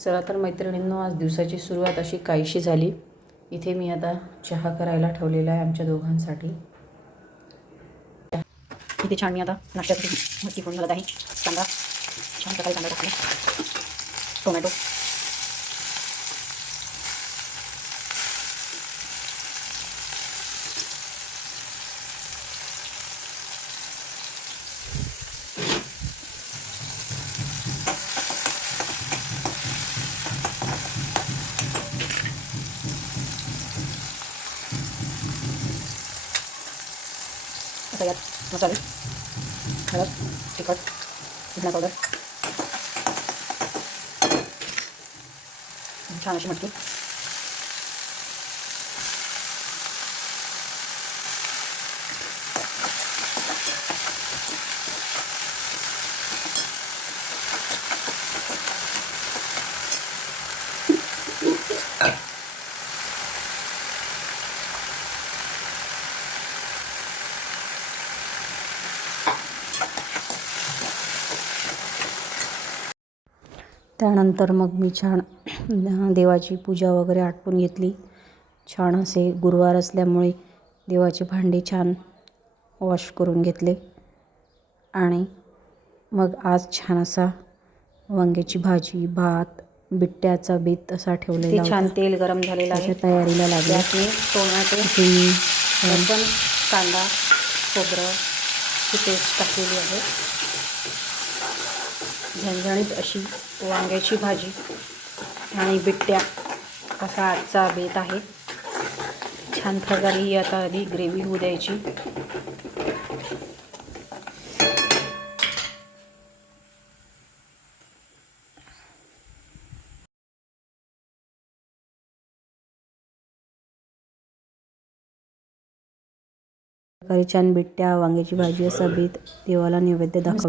चला तर मैत्रिणींनो, आज दिवसाची सुरुवात अशी काहीशी झाली. इथे मी आता चहा करायला ठेवलेला आहे आमच्या दोघांसाठी. इथे छान मी आता नाश्त्यासाठी मटकी फोडून घालत आहे. कांदा छान प्रकारे कांदा टाकला, टोमॅटो, आता यात मसाले, हळद, तिखट, धना पावडर, छान अशी मटकी. त्यानंतर मग मी छान देवाची पूजा वगैरे आटपून घेतली. छान असे गुरुवार असल्यामुळे देवाची भांडी छान वॉश करून घेतले आणि मग आज छान असा वांग्याची भाजी, भात, बिट्ट्याचा बेत असा ठेवलेला होता. छान तेल गरम झालेलं आहे, तयारीला लागले. मी टोमॅटो, लसूण, कांदा, खोबरं ची पेस्ट टाकलेली आहे. झणझणीत अशी वांग्याची भाजी आणि बिट्ट्या असा आजचा बेत आहे. छान प्रकारे ही आता आधी ग्रेव्ही होऊ द्यायची. छान बिट्ट्या, वांग्याची भाजी असा बेत देवाला नैवेद्य दाखव.